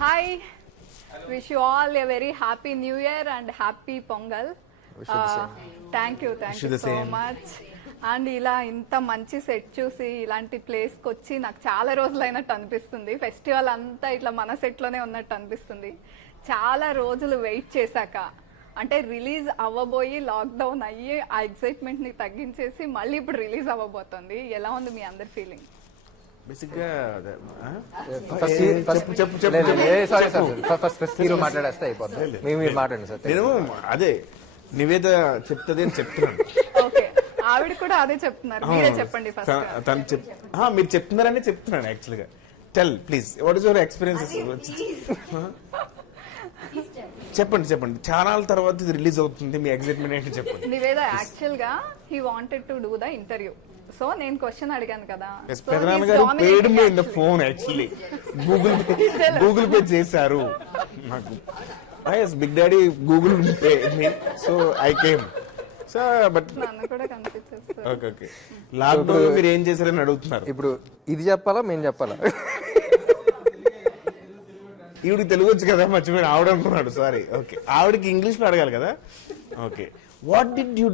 Hi, wish you all a very happy new year and happy Pongal. Wish you the same. Thank you so much. And ఇలా ఇంత మంచి set చూసి ఇలాంటి ప్లేస్కి వచ్చి నాకు చాలా రోజులైనట్టు అనిపిస్తుంది. ఫెస్టివల్ అంతా ఇట్లా మన సెట్లోనే ఉన్నట్టు అనిపిస్తుంది. చాలా రోజులు వెయిట్ చేశాక అంటే రిలీజ్ అవ్వబోయి లాక్డౌన్ అయ్యి ఆ ఎక్సైట్మెంట్ని తగ్గించేసి మళ్ళీ ఇప్పుడు రిలీజ్ అవ్వబోతుంది. ఎలా ఉంది మీ అందరి ఫీలింగ్? మాట్లాడేస్తే అయిపోతుంది. మీరు మాట్లాడండి సార్. నేను అదే నివేద చెప్తుంది అని చెప్తున్నాను. ఓకే, ఆవిడ కూడా అదే చెప్తున్నారు. మీరే చెప్పండి ఫస్ట్. మీరు చెప్తున్నారని చెప్తున్నాను యాక్చువల్ గా. Tell please, what is your experiences? చెప్పండి. చాలా తర్వాత ఇది రిలీజ్ అవుతుంది, మీ ఎక్సైట్మెంట్ ఏంటి చెప్పండి. నివేద యాక్చువల్ గా he wanted to do the interview. So నేను క్వశ్చన్ అడిగాను కదా. పెదనాన్న గారు paid me in the phone actually. Google Pay చేశారు నాకు. Big daddy Google Pay me, so I came. So but నన్ను కూడా కనిపించేస్తారు. ఓకే లాక్డౌన్ మీరు ఏం చేశారని అడుగుతున్నారు. ఇప్పుడు ఇది చెప్పాలా మేము చెప్పాలా? ఈవిడికి తెలుగు వచ్చు కదా, మర్చిపోయిన ఆవిడ అనుకున్నాడు. సారీ. ఓకే, ఆవిడకి ఇంగ్లీష్ లో అడగాలి కదా. Okay, what did you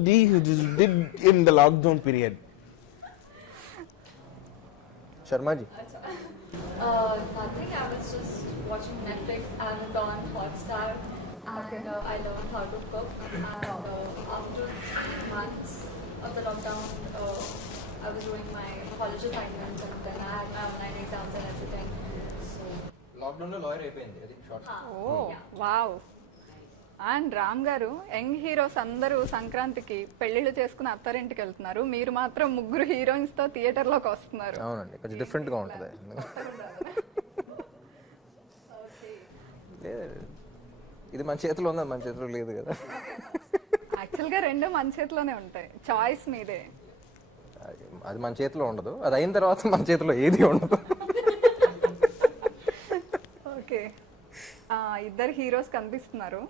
did in the lockdown period? Sharmaji. Nothing. I was just watching Netflix, Amazon, Hotstar, and I learned how to cook. And after 3 months of the lockdown, I was doing my college assignments, and then I had my online exams and everything. So lockdown లో lawyer అయిపోయింది. అది short. Oh wow. And Ram గారు, young heroes అందరూ సంక్రాంతికి పెళ్లిళ్ళు చేసుకుని అత్తారింటికి వెళ్తున్నారు. మీరు మాత్రం ముగ్గురు హీరోయిన్స్ తో థియేటర్ లోకి వస్తున్నారు. అవునండి, కొంచెం డిఫరెంట్ గా ఉంటుంది. ఇది మన చేతిలో ఉంది, మన చేతిలో లేదు కదా. యాక్చువల్ గా రెండు మన చేతిలోనే ఉంటాయి, చాయిస్ మీదే. అది మన చేతిలో ఉండదు, అది అయిన తర్వాత మన చేతిలో ఏది ఉండదు. ఓకే, ఇద్దరు హీరోస్ కనిపిస్తున్నారు,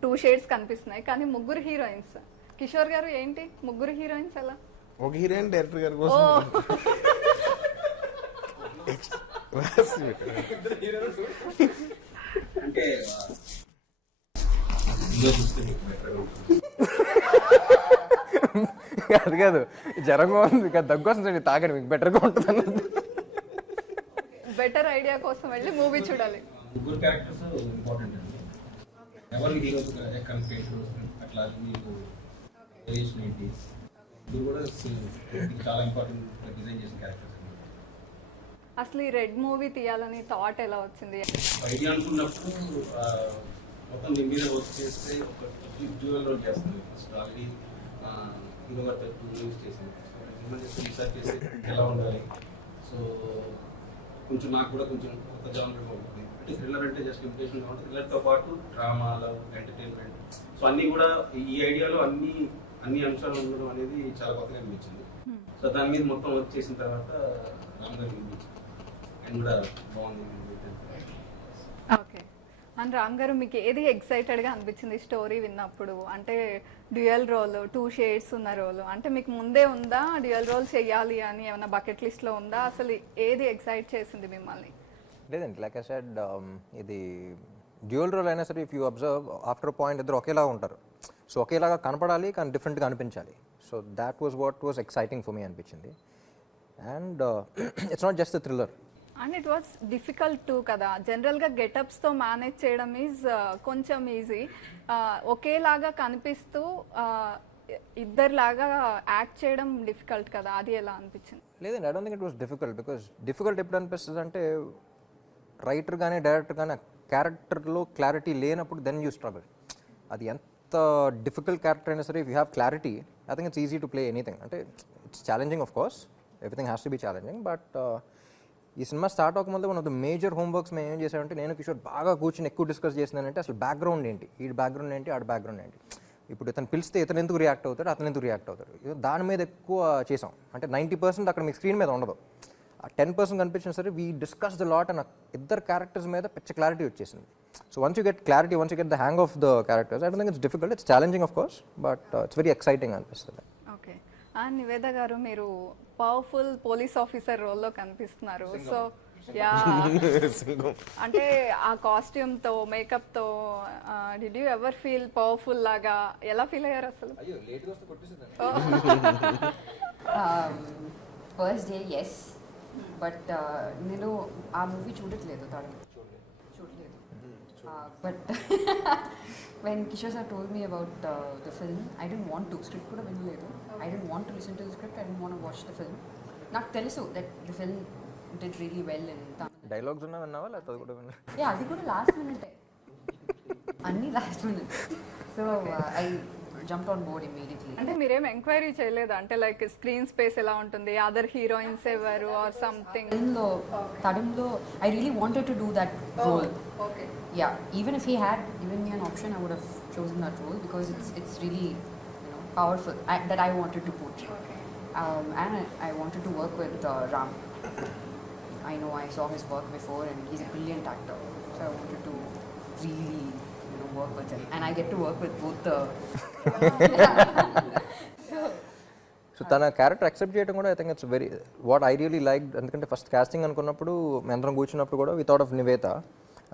2 షేడ్స్ కనిపిస్తున్నాయి, కానీ ముగ్గురు హీరోయిన్స్. కిషోర్ గారు ఏంటి ముగ్గురు హీరోయిన్స్ ఎలా? ఒక హీరోయిన్ డైరెక్టర్ గారి కోసం అంటే అది కాదు, జ్వరంగా ఉంది కదా, దగ్గు వస్తుంది, తాగండి మీకు బెటర్గా ఉంటుంది అన్నది. బెటర్ ఐడియా కోసం వెళ్ళి మూవీ చూడాలి. ముగ్గురు క్యారెక్టర్స్ ఇంపార్టెంట్ అండి. ఎవరు హీరో కనిపించు అట్లా మీకు రిలేషన్ ఏంటి, ఇది కూడా చాలా ఇంపార్టెంట్ డిజైన్ చేసిన క్యారెక్టర్స్. అసలు ఈ రెడ్ మూవీ తీయాలని థాట్ ఎలా వచ్చింది? ఐడియా అనుకున్నప్పుడు మొత్తం దీని మీద వర్క్ చేస్తే ఒక డ్యూయల్ రోల్ చేస్తుంది. ఫస్ట్ ఆల్రెడీ హీరో గారు 2 మూవీస్ చేసింది. సో రీసెర్చ్ చేసి ఎలా ఉండాలి. సో కొంచెం నాకు కూడా కొంచెం కొత్త జానర్గా ఉంటుంది. అంటే థ్రిల్లర్ అంటే జస్ట్ ఇంప్రెషన్ ఉంటుంది. థ్రిల్లర్తో పాటు డ్రామా, లవ్, ఎంటర్టైన్మెంట్, సో అన్నీ కూడా ఈ ఐడియాలో అన్ని అంశాలు ఉండడం అనేది చాలా కొత్తగా అనిపించింది. సో దాని మీద మొత్తం వర్క్ చేసిన తర్వాత రామ్ గారికి అనిపించింది అండ్ కూడా బాగుంది. ఓకే, అండ్ రామ్ గారు మీకు ఏది ఎక్సైటెడ్గా అనిపించింది స్టోరీ విన్నప్పుడు? అంటే డ్యూయల్ రోల్, 2 షేడ్స్ ఉన్న రోల్, అంటే మీకు ముందే ఉందా డ్యూయల్ రోల్ చేయాలి అని? ఏమైనా బకెట్ లిస్ట్లో ఉందా? అసలు ఏది ఎక్సైట్ చేసింది మిమ్మల్ని? లేదండి, లైక్ ఐ సెడ్, ఇది డ్యూయల్ రోల్ అయినా సరే, if you observe after point ఇద్దరు ఒకేలాగా ఉంటారు. సో ఒకేలాగా కనపడాలి కానీ డిఫరెంట్గా అనిపించాలి. So that was what was exciting for me అనిపించింది. And it's not just thriller. And it was difficult to కదా. జనరల్గా గెటప్స్తో మేనేజ్ చేయడం ఈజ్ కొంచెం ఈజీ. ఒకేలాగా కనిపిస్తూ ఇద్దరిలాగా యాక్ట్ చేయడం డిఫికల్ట్ కదా, అది ఎలా అనిపించింది? లేదండి, I don't think it was difficult. Because difficult ఎప్పుడు అనిపిస్తుంది అంటే, రైటర్ కానీ డైరెక్టర్ కానీ క్యారెక్టర్లో క్లారిటీ లేనప్పుడు దెన్ యూ స్ట్రగుల్. అది ఎంత డిఫికల్ట్ క్యారెక్టర్ అయినా సరే, if you have clarity, I think it's easy to play anything. అంటే it's challenging, of course everything has to be challenging. But ఈ సినిమా స్టార్ట్ అవ్వకముందే one of the major homeworks మేము ఏం చేసామంటే, నేను కిషోర్ బాగా కూర్చొని ఎక్కువ డిస్కస్ చేసినానంటే అసలు బ్యాక్గ్రౌండ్ ఏంటి, ఈ బ్యాక్గ్రౌండ్ ఏంటి, ఆడ బ్యాక్గ్రౌండ్ ఏంటి, ఇప్పుడు ఇతను పిలిస్తే ఇతను ఎందుకు రియాక్ట్ అవుతాడు, అతను ఎందుకు రియాక్ట్ అవుతాడు, దాని మీద ఎక్కువ చేసాం. అంటే 90% అక్కడ మీకు స్క్రీన్ మీద ఉండదు, ఆ 10% కనిపించినా సరే we discuss the lot and ఇద్దరు క్యారెక్టర్స్ మీద పిచ్చ క్లారిటీ వచ్చేసింది. So once you get clarity, once you get the hang of the characters, I don't think it's difficult, it's challenging of course, but it's very exciting అనిపిస్తుంది. Okay, and Niveda గారు మీరు powerful police officer రోల్లో కనిపిస్తున్నారు. So ya Singam. అంటే ఆ costume తో makeup తో did you ever feel powerful లాగా ఎలా ఫీల్ అయ్యారు అసలు? అయ్యో లేట్గా వస్తే కొట్టేసిందండి. ఫస్ట్ డే ఎస్, బట్ నేను ఆ మూవీ చూడట్లేదు చూడలేదు. But when Kishore sir told me about the film, I don't want to, script కూడా వినలేదు. I don't want to listen to the script, I don't want watch the film. నాకు తెలుసు that the film did really well in Tamil. Dialogues ఉన్నా విన్నావా లేకపోతే అది కూడా విన్నా? అది కూడా లాస్ట్ మినిట్, అన్నీ last minute. So I jumped on board immediately. అంటే మీరేం ఎంక్వైరీ చేయలేదా? అంటే లైక్ స్క్రీన్ స్పేస్ ఎలా ఉంటుంది, అదర్ హీరోయిన్స్ ఎవరు ఆర్ సంథింగ్? ఫిల్మ్లో తడంలో I really wanted to do that role. Okay. Yeah, even if he had given me an option, I would have chosen that role because it's really, you know, powerful, that I wanted to portray. Okay. And I wanted to work with Ram. I know I saw his work before and he's a brilliant actor, so I wanted to really, you know, work with him, and I get to work with both the so తన character accept చేయడం కూడా I think it's very what I really like. ఎందుకంటే first casting అనుకున్నప్పుడు మేమందరం కూర్చున్నప్పుడు కూడా without of Nivetha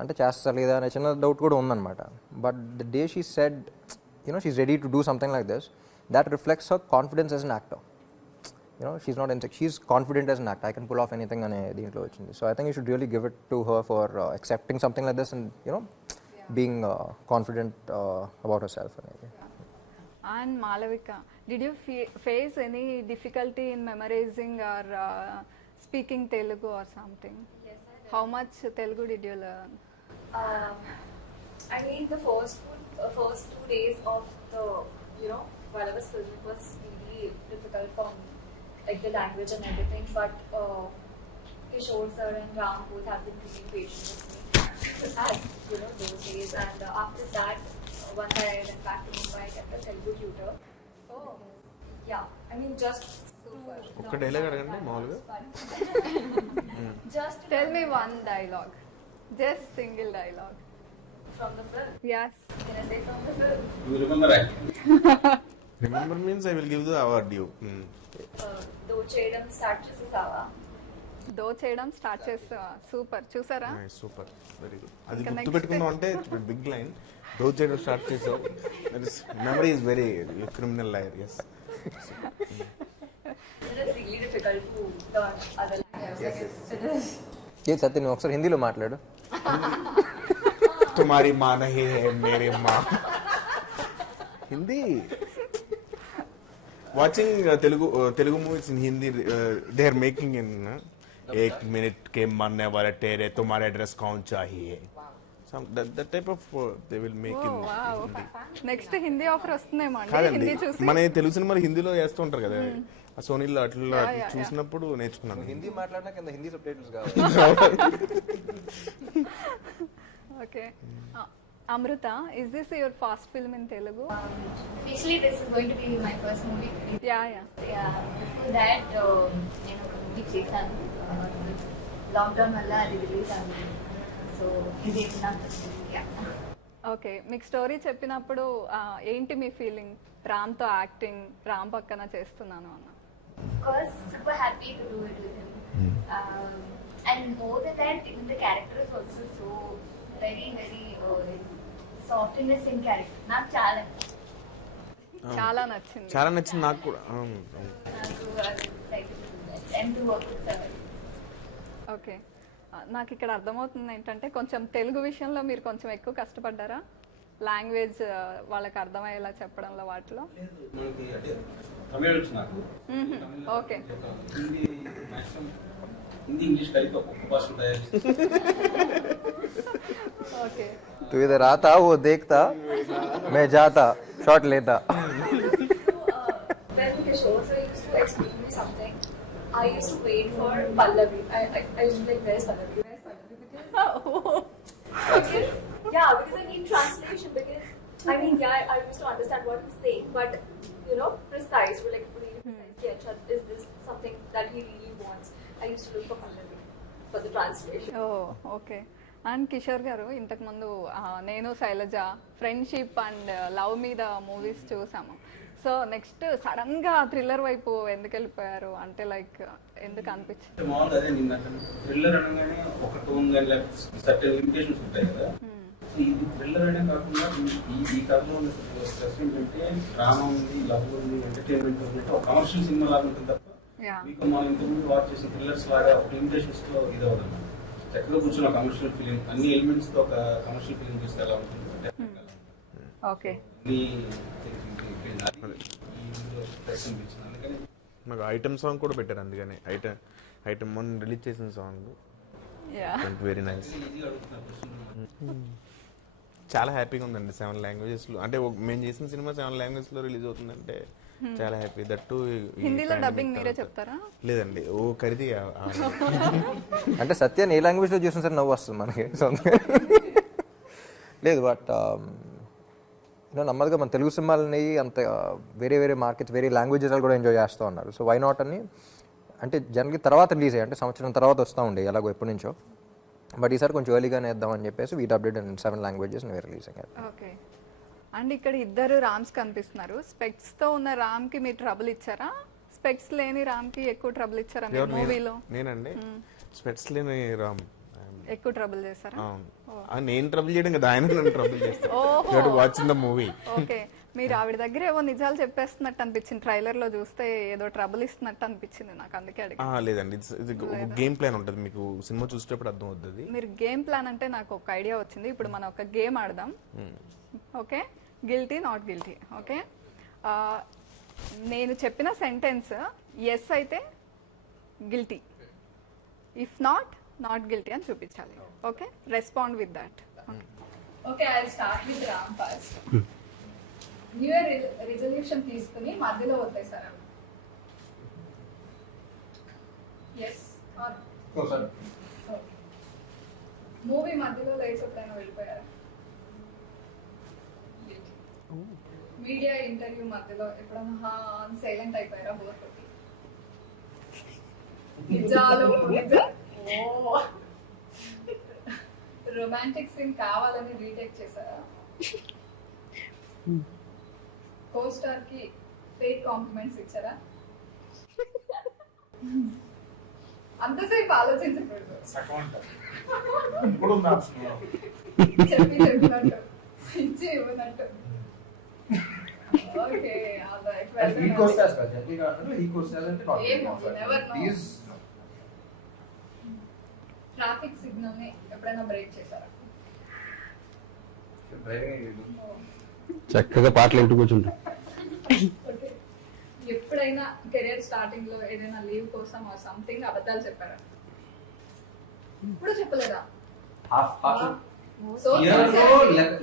అంటే చేస్తా లేదా అనే చిన్న డౌట్ కూడా ఉందన్నమాట. But the day she said you know she's ready to do something like this, that reflects her confidence as an actor. You know she's not insecure, she's confident as an actor, I can pull off anything అనే దీంట్లో వచ్చింది. So I think you should really give it to her for accepting something like this and you know being confident about herself అనేది. And Malavika, did you face any difficulty in memorizing or speaking Telugu or something? Yes, I did. How much Telugu did you learn? I mean, the first 2 days of the, you know, while I was filming was really difficult for me, like the language and everything. But Kishore sir and Ram both have been really patient with me. And, you know, those days. And after that, once I went back to Mumbai, I kept a Telugu tutor. Oh, yeah. I mean, just super. ఒక్క dialogue అడగండి మామూలుగా. Just to Tell me one dialogue, just single dialogue. from the film. Yes. Can I say from the film? You remember right? Remember means I will give the award you. దో చేయడం start చేసేసావా? దో చేయడం start చేస్తా. Super, చూసారా? Super, very good. అది ఇంకా next గుర్తుపెట్టుకున్నాం అంటే బిగ్ లైన్. రోజు చేయడం స్టార్ట్ చేసావు. Memory is very criminal liar. Yes. It is really difficult to learn other languages. ఏ సత్య నువ్వు ఒకసారి హిందీలో మాట్లాడు. తుమారి మా నహీ హై మేరే మా. Hindi watching Telugu movies in Hindi, they are making in एक मिनट के मरने वाले तेरे तुम्हारा एड्रेस कौन चाहिए, that type of they will make in Hindi. Next Hindi offer వస్తుందేమో అండి. కాదండి, హిందీ చూసి మన తెలుగు సినిమాలు హిందీలో వేస్తూ ఉంటారు కదా, ఆ సోనీలో అట్లా yeah. చూసినప్పుడు నేర్చుకున్నాను. హిందీ మాట్లాడినా కింద హిందీ సబ్ టైటిల్స్ కావాలి. Okay. Amrutha, is this your first film in Telugu? Actually, this is going to be my first movie. Yeah. Yeah. Before that, నేను ఒక మూవీ చేశాను. లాక్డౌన్ వల్ల అది రిలీజ్ అయింది. సో ఇది నా ఫస్ట్ మూవీ. ఓకే, మీకు స్టోరీ చెప్పినప్పుడు ఏంటి మీ ఫీలింగ్? రామ్తో యాక్టింగ్, రామ్ పక్కన చేస్తున్నాను అన్న. Of course, super happy to do it with him. And more than that, even the character is also so very, very softness in character. నాకు చాలా నచ్చింది. చాలా నచ్చింది నాకు కూడా. నాకు excited to do that and to work with sir. Okay, నాకు ఇక్కడ అర్థమవుతుంది ఏంటంటే కొంచెం తెలుగు విషయంలో మీరు కొంచెం ఎక్కువ కష్టపడ్డారా? లాంగ్వేజ్ వాళ్ళకి అర్థమయ్యేలా చెప్పడంలో వాటిలో. మనకి అంటే తమిళ వచ్చు నాకు. Okay. Hindi maximum Hindi English కలిపి ఒక్కొక్క భాష తయారు ఓకే. तू इधर आता वो देखता मैं जाता शॉट लेता. When Kishore sir used to explain me something, I used to wait for Pallavi. I used to be like, where's Pallavi? Where's Pallavi? Because because I need translation. Because I mean, I used to understand what he's saying, but you know, precise. We're like really precise. Yeah, is this something that he really wants? I used to look for Pallavi for the translation. Okay. And Kishore గారు, ఇంతకుముందు నేను Shailaja friendship and love మీద movies చూసాము. So next sudden గా thriller వైపు ఎందుకు వెళ్ళిపోయారు అంటే లైక్ ఎందుకు అనిపించింది? మామూలుగా అదే నిన్న థ్రిల్లర్ అనగానే ఒక టోన్ కానీ సర్టెన్ లిమిటేషన్స్ ఉంటాయి కదా. సో ఇది థ్రిల్లర్ అనే కాకుండా ఈ కథలో ఉన్న స్ట్రెస్ ఏంటంటే డ్రామా ఉంది, లవ్ ఉంది, ఎంటర్టైన్మెంట్ ఉంది, ఒక కమర్షియల్ సినిమా లాగా ఉంటుంది తప్ప మీకు మనం ఇంతకుముందు వాచ్ చేసిన థ్రిల్లర్స్ లాగా ఒక లిమిటేషన్స్ తో ఇది అవుతుంది. చక్కగా కూర్చొని ఒక కమర్షియల్ ఫిలిం అన్ని ఎలిమెంట్స్ తో ఒక కమర్షియల్ ఫిలిం చూస్తే ఎలా ఉంటుంది. ఓకే, నాకు ఐటమ్ సాంగ్ కూడా పెట్టారు, అందుకని ఐటమ్ మొన్న రిలీజ్ చేసిన సాంగ్ వెరీ నైస్. చాలా హ్యాపీగా ఉందండి. 7 లాంగ్వేజెస్లో అంటే మేము చేసిన సినిమా 7 లాంగ్వేజెస్లో రిలీజ్ అవుతుందంటే చాలా హ్యాపీ. దట్టు హిందీలో డబ్బింగ్ మీరే చెప్తారా? లేదండి, ఓ ఖరీది. అంటే సత్యాన్ని ఏ లాంగ్వేజ్లో చూసిన సరే నవ్వు వస్తుంది మనకి. లేదు బట్ నమ్మదుగా మన తెలుగు సినిమాలని అంత వేరే వేరే మార్కెట్స్ వేరే లాంగ్వేజెస్ కూడా ఎంజాయ్ చేస్తూ ఉన్నారు. సో వై నాట్ అని అంటే జనరల్గా తర్వాత రిలీజ్ అయ్యాయి, అంటే సంవత్సరం తర్వాత వస్తూ ఉండే ఎలాగో ఎప్పటి నుంచో. బట్ ఈసారి కొంచెం ఎర్లీగానే వేద్దామని చెప్పేసి వీ డబ్డ్ ఇన్ 7 లాంగ్వేజెస్ వేరే రిలీజ్ అయ్యారు. ఓకే, అండ్ ఇక్కడ ఇద్దరు రామ్స్ కనిపిస్తున్నారు. స్పెక్స్ తో ఉన్న రామ్ కి మీరు ట్రబుల్ ఇచ్చారా? స్పెక్స్ లేని రామ్ కి ఎక్కువ ట్రబుల్ ఇచ్చారా మీరు మూవీలో? నేనండి స్పెట్స్ లేని రామ్ ఎక్కువ ట్రబుల్ చేశారా? నేను ట్రబుల్ చేయడం కదా, ఆయన నన్ను ట్రబుల్ చేస్తాను. Watching the movie. ఓకే, మీరు ఆవిడ దగ్గర ఏవో నిజాలు చెప్పేస్తున్నట్టు అనిపించింది. ట్రైలర్ లో చూస్తే ఏదో ట్రబుల్ ఇస్తున్నట్టు అనిపించింది నాకు, అందుకే అడిగి. లేదండి, ఇది ఒక గేమ్ ప్లాన్ ఉంటుంది, మీకు సినిమా చూసేటప్పుడు అర్థం అవుతుంది. మీరు గేమ్ ప్లాన్ అంటే నాకు ఒక ఐడియా వచ్చింది. ఇప్పుడు మనం ఒక గేమ్ ఆడదాం. Okay, guilty not guilty. Okay, నేను చెప్పిన సెంటెన్స్ ఎస్ అయితే గిల్టీ, ఇఫ్ నాట్ గిల్టీ అని చూపించాలి. Okay, respond with that. Okay, I start with Ram first. New year resolution తీసుకుని మధ్యలో వదిలేసారా? ఎస్ ఆర్ మూవీ మధ్యలో లేచి ఎప్పుడైనా వెళ్ళిపోయారా? మీడియా ఇంటర్వ్యూ మధ్యలో ఎప్పుడైనా సైలెంట్ అయిపోయారా? బోర్ కొట్టి నిజాలు రొమాంటిక్ సీన్ కావాలని రీటేక్ చేశారా? కో స్టార్ కి ఫేక్ కాంప్లిమెంట్స్ ఇచ్చారా? అంతసేపు ఆలోచించకూడదు, చెప్పినట్టు ఇచ్చి ఇవ్వనట్టు. ఓకే, ట్రాఫిక్ సిగ్నల్ ని ఎప్పుడైనా బ్రేక్ చేశారా? చక్కగా పాటలు వింటూ కూర్చుంటాం. ఎప్పుడైనా కెరియర్ స్టార్టింగ్ లో ఏదైనా లీవ్ కోసం సంథింగ్ అబద్ధాలు చెప్పారా? ఇప్పుడు చెప్పలేదా?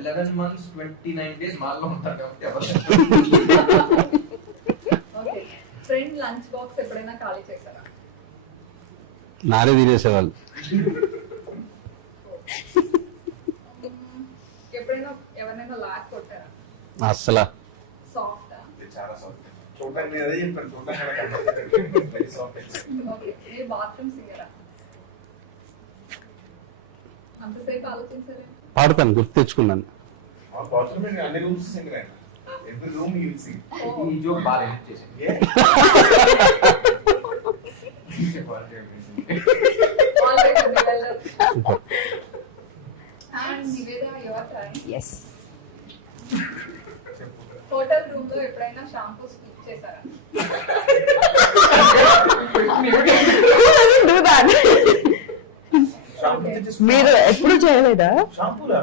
11 months 29 days మాల్లో ఉంటారు కాబట్టి ఓకే, ఫ్రెండ్ లంచ్ బాక్స్ ఎప్పుడైనా ఖాళీ చేశారా? నారే తినేసేవాళ్ళు. ఎప్పుడైనా ఎవరినైనా లాక్ కొట్టారా? అస్సలా సాఫ్ట్. చాలా సాఫ్ట్. చూడండి అదే చెప్పాను, చూడండి. ఓకే, మీరు బాత్రూమ్ సింగరా? అంతసేపు ఆలోచించారా? పాడతాను, గుర్తు తెచ్చుకున్నాను. అన్ని రూమ్స్ సింగర్ ఆయన. Every room you will sing. ఈ జోక్ బాగా హెల్ప్ చేసింది. And Niveda, your turn. Yes. Hotel room లో ఎప్పుడైనా షాంపూ స్కిప్ చేశారా? Do that. మీరు ఎప్పుడు చేయలేదా? షాంపూలా?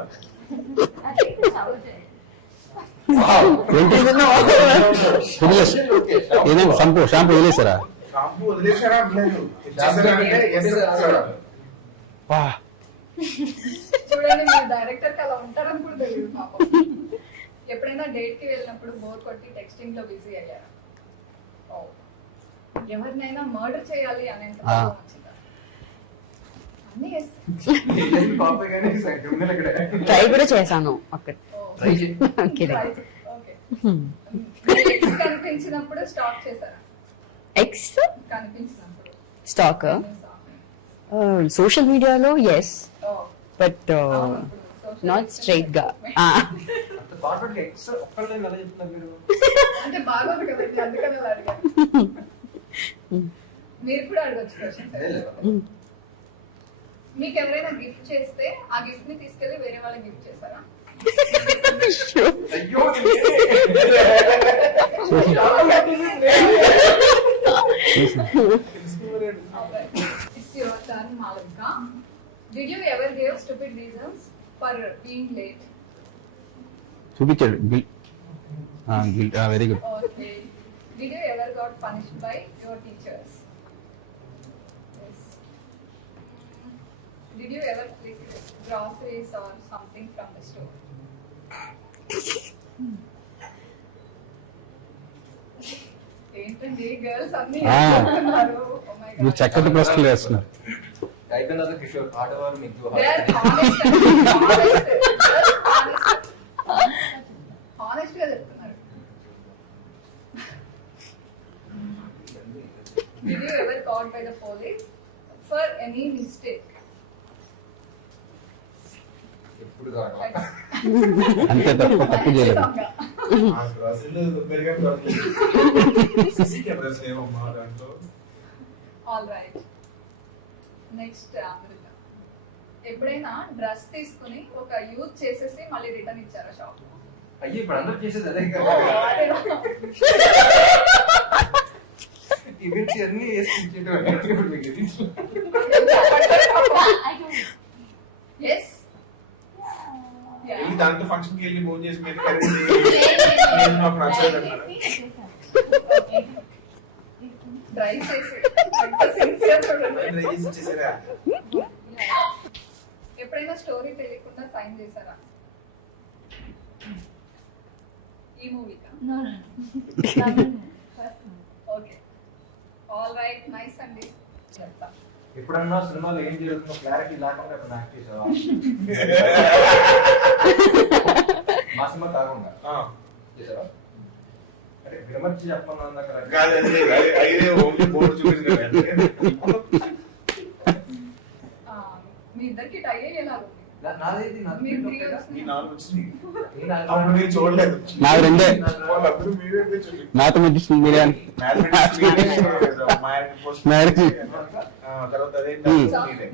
ఏదైనా షాంపూ వదిలేసారా? షాంపూ వదిలేసారా? చూడండి, మీరు డైరెక్టర్ కి అలా ఉంటారని కూడా తెలియదు పాపం. ఎప్పుడైనా డేట్ కి వెళ్ళినప్పుడు బోర్ కొట్టి టెక్స్టింగ్ లో బిజీ అయ్యారా? ఎవరినైనా మర్డర్ చేయాలి అనేంత వచ్చిందా? అన్ని ట్రై కూడా చేశాను అక్కడ. కనిపించినప్పుడు స్టాక్ చేశారా? ఎక్స్ కనిపించినప్పుడు స్టాక్ సోషల్ మీడియాలో ఎస్, బట్ నాట్ స్ట్రైట్ గా. బాగా ఎక్స్ట్రా ఒక్కళ్ళే ఎలా చెప్తున్నారు మీరు? అంటే బాగోదు కదండి, అందుకని అలా అడిగాను. మీరు కూడా అడగచ్చు క్వశ్చన్స్. మీకు ఎవరైనా గిఫ్ట్ చేస్తే ఆ గిఫ్ట్ ని తీసుకెళ్లి వేరే వాళ్ళకి గిఫ్ట్ చేస్తారా? అయ్యో It's your turn, Malika. Did you ever give stupid reasons for being late? చూపించాడు guilt very good. Okay. Did you ever got punished by your teachers? Yes. Did you ever click groceries or something from the store? ఏంటండి girls అన్ని చెప్తున్నారు? Oh my God. మీరు చక్కటి ప్రశ్నలు వేస్తున్నారు. అయిపోయిన కిషోర్ ఆడవారు మీకు They are honest and honest. Honest గా చెప్తున్నారు. Did you ever caught by the police for any mistake? ఎప్పుడు కాదు. అంతే తప్పు చేయలేదు. All right. Next, Amrita. ఎప్పుడైనా డ్రెస్ తీసుకుని ఒక యూజ్ చేసేసి మళ్ళీ రిటర్న్ ఇచ్చారా షాప్? అయ్యో ఇప్పుడు అందరూ చేసేది అదే కదా. ఈవెంట్స్ అన్ని వేసుకుంటే ఇప్పుడు మీకు ఇది. Yes. ఈ దాంతో ఫంక్షన్కి వెళ్ళి భోజనం చేసి మీరు కలిసి నాకు నచ్చలేదు అన్నారు. డ్రై చేసి ఎంత సిన్సియర్ చూడండి. రైస్ చేసారా? ఎప్పుడైనా స్టోరీ తెలియకుండా సైన్ చేశారా? ఈ మూవీకా? ఓకే. ఆల్ రైట్, నైస్ అండి. చెప్తా. ఎప్పుడన్నా సినిమాలో ఏం జరుగుతుందో క్లారిటీ లేకుండా ఇప్పుడు యాక్ట్ చేసావా? మా సినిమా కాకుండా చేసావా? అరే విమర్శ చెప్పమన్నా కదా. కాదండి, అయితే ఓన్లీ బోర్డు చూపించారు. మీ ఇద్దరికి టై అయ్యేలాగా ఉంది. నాదేది మీరు three years ఈ నాలుగు వచ్చినాయి. నేను అప్పుడు నేను చూడలేదు. నాకు రెండే. వాళ్ళందరూ మీరే చూడండి. మ్యాథమెటిక్స్ మీరే అని. Marriage. తర్వాత అదే మీరే. Okay.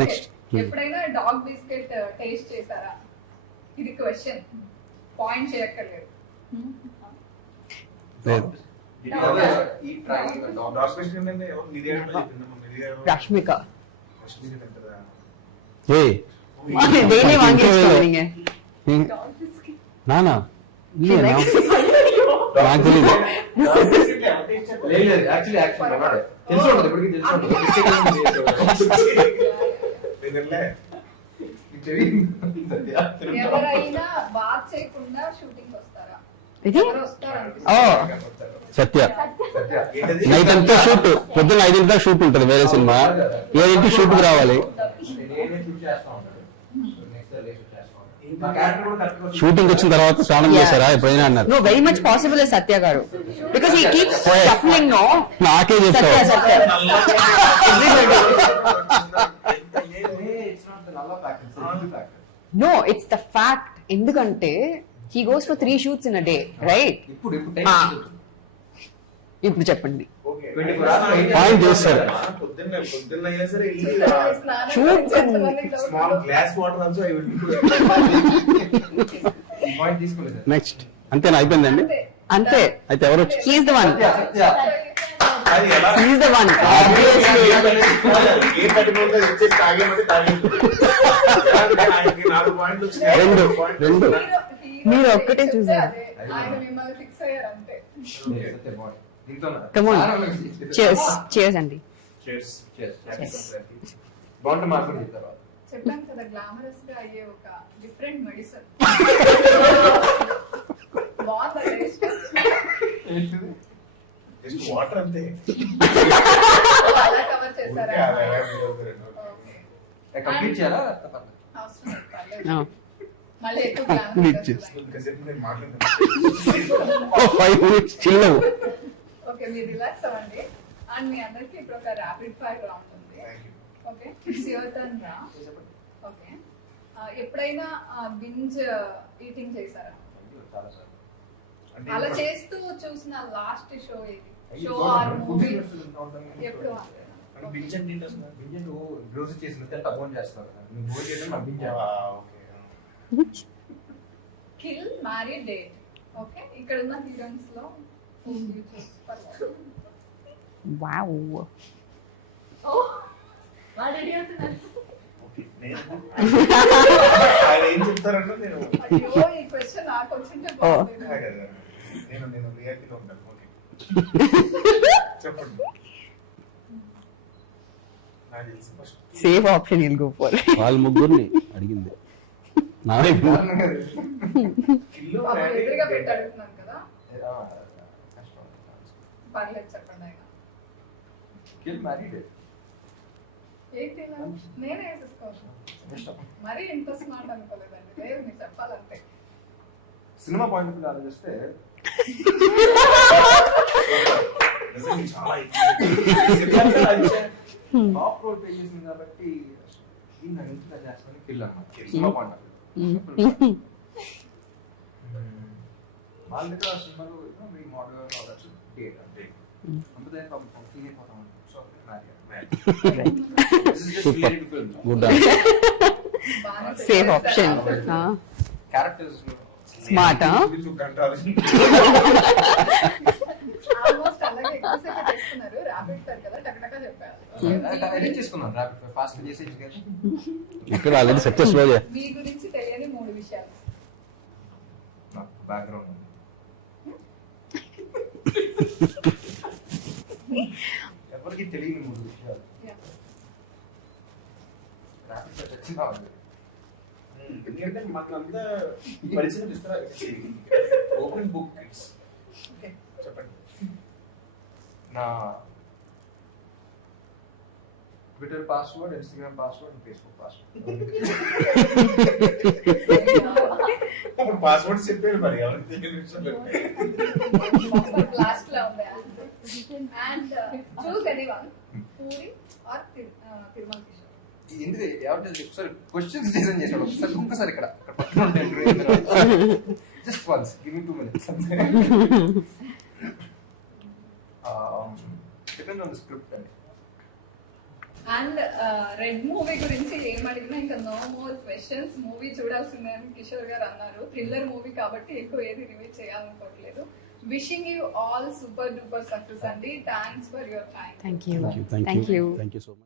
Next. ఎప్పుడైనా డాగ్ బిస్కెట్ టేస్ట్ చేశారా? ఇది క్వశ్చన్, పాయింట్ చేయక్కర్లేదు. లేదు. ரஷ்மிகா ஏய் டெய்லி வாங்கி வச்சுக்கோங்க. డాగ్ బిస్కెట్ నానా இல்லையா నాకు తెలియదు. లేదు యాక్చువల్లీ అన్నాడు. తెలిసి ఉంటుంది, ఇప్పటికీ తెలిసి ఉంటుంది. ఎవరైనా బాత్ చేయకుండా షూటింగ్ వస్తారా? ఇది ఎవరు వస్తారు ఓ సత్య నైట్ అంతా షూట్, పొద్దున్న 5 దాకా షూట్ ఉంటుంది వేరే సినిమా, 7 షూట్కి రావాలి. షూటింగ్ వచ్చిన తర్వాత స్నానం చేశారా ఎప్పుడైనా అన్నారు. No very much possible Satya గారు because he keeps shuffling. No నాకే సత్య చెప్తావు. Satya no it's the fact. ఎందుకంటే he goes for 3 shoots in a day, right? ఇప్పుడు చెప్పండి. పాయింట్ చేస్తారు. పొద్దున్న అయినా సరే shoot small glass water also I will point తీసుకోలేదు. నెక్స్ట్ అంతేనా, అయిపోయిందండి. అంతే. అయితే ఎవరు వచ్చి హీఈస్ ద వన్, అది ఎలా హీఈస్ ద వన్. ఏ పట్టుకుంటే ఇచ్చేసి తాగేమంటే తాగేది. ఆయనకి 4 పాయింట్లు వచ్చినాయి. రెండు మీరు ఒక్కటే చూసారు. ఆయన మిమ్మల్ని ఫిక్స్ అయ్యారు అంతే. Come on. Cheers అండి. బాగుంటే మాకు కూడా చెప్తారా? చెప్పాను కదా, గ్లామరస్ గా అయ్యే ఒక డిఫరెంట్ మెడిసిన్. బాగుందా టేస్ట్? జస్ట్ వాటర్ అంతే. అలా కవర్ చేశారా? కంప్లీట్ చేయాలా? అవసరం లేదు, పర్లేదు. మళ్ళీ ఎక్కువ గ్లామరస్. ఇంతసేపు నేను మాట్లాడుతున్నాను. 5 minutes chill అవ్వు. ఓకే, మీరు రిలాక్స్ అవ్వండి. అండ్ మీ అందరికి ఇప్పుడు ఒక ర్యాపిడ్ ఫైర్ రౌండ్ ఉంది. ఓకే ఇట్స్ యువర్ టర్న్ రా. ఓకే ఎప్పుడైనా బింజ్ ఈటింగ్ చేశారా? చాలా సార్. అలా చేస్తూ చూసిన లాస్ట్ షో ఏది? షో ఆర్ మూవీ ఎప్పుడు? రోజు చేసిన తప్పని చేస్తారు కిల్ మ్యారీ డేట్. ఓకే ఇక్కడ ఉన్న హీరోయిన్స్ లో వావ్. ఏం చెప్తారంటే నేను అయ్యో ఈ క్వశ్చన్ నాకు వచ్చింటే బాగుంది. నేను రియాలిటీలో ఉంటాను. ఓకే చెప్పండి. నాకు తెలిసి first safe option will go for. వాళ్ళ ముగ్గురిని అడిగింది నా వైపు. కిల్లో పాపం మ్యారీ ఎదురుగా పెట్టి అడుగుతున్నాను కదా, కష్టం. పర్లేదు చెప్పండి ఆయన. కిల్ మ్యారీడ్ ఏంటి ఇలా? నేనే వేసేసుకోవచ్చు. మరీ ఇంత స్మార్ట్ అనుకోలేదండి. లేదు మీరు చెప్పాలంటే. సినిమా పాయింట్ ఆఫ్ వ్యూ ఆలోచిస్తే టాప్ రోల్ ప్లే చేసింది కాబట్టి దీన్ని ఎంచుగా చేస్తామని కిల్ అన్నమాట. సినిమా పాయింట్ ఆఫ్ వ్యూ వాళ్ళ దగ్గర సినిమాలో వెరీ మోడర్న్ కావచ్చు డేట్ అంటే అంతే ఫీల్ అయిపోతాం. సో గుడ్ బాగానే సేఫ్ చెప్పేశారు. ఆప్షన్. Characters smart. ఆల్మోస్ట్ అలాగే ఎక్కువసేపు చేస్తున్నారు. ర్యాపిడ్ ఫైర్ కదా, టకటకా చెప్పారు. ఎడిట్ చేసుకున్నాం ర్యాపిడ్ ఫైర్ ఫాస్ట్ చేసేది కదా. ఇక్కడ ఆల్రెడీ సక్సెస్ఫుల్ అయ్యా. మీ గురించి తెలియని 3 విషయాలు. నాకు బ్యాక్గ్రౌండ్ ఎవరికి తెలియని 3 విషయాలు. Yeah. ర్యాపిడ్ ఫైర్ వచ్చిందా ఎందుకంటే మాకు అంతా పరిచయం ఇస్తారా? ఓపెన్ బుక్ చెప్పండి. నా Twitter password, Instagram password, Facebook password. అప్పుడు పాస్వర్డ్ చెప్పారు మరి ఎవరికి తెలియని విషయాలు. లాస్ట్ లో ఉంది answer. And choose anyone, Puri or Tirumala Kishore. ఎందుకు ఎవరు ఒకసారి క్వశ్చన్స్ డిజైన్ చేశాడు. ఒకసారి ఇక్కడ just once give me 2 minutes. Depend on the script అండి. అండ్ రెడ్ మూవీ గురించి ఏం అడిగినా ఇంకా నో మోర్ క్వశ్చన్స్. మూవీ చూడాల్సిందే అని కిషోర్ గారు అన్నారు. థ్రిల్లర్ మూవీ కాబట్టి ఎక్కువ ఏది రివీల్ చేయాలనుకోవట్లేదు. Wishing you all super duper success అండి. Thanks for your time. Thank you. Thank you so much.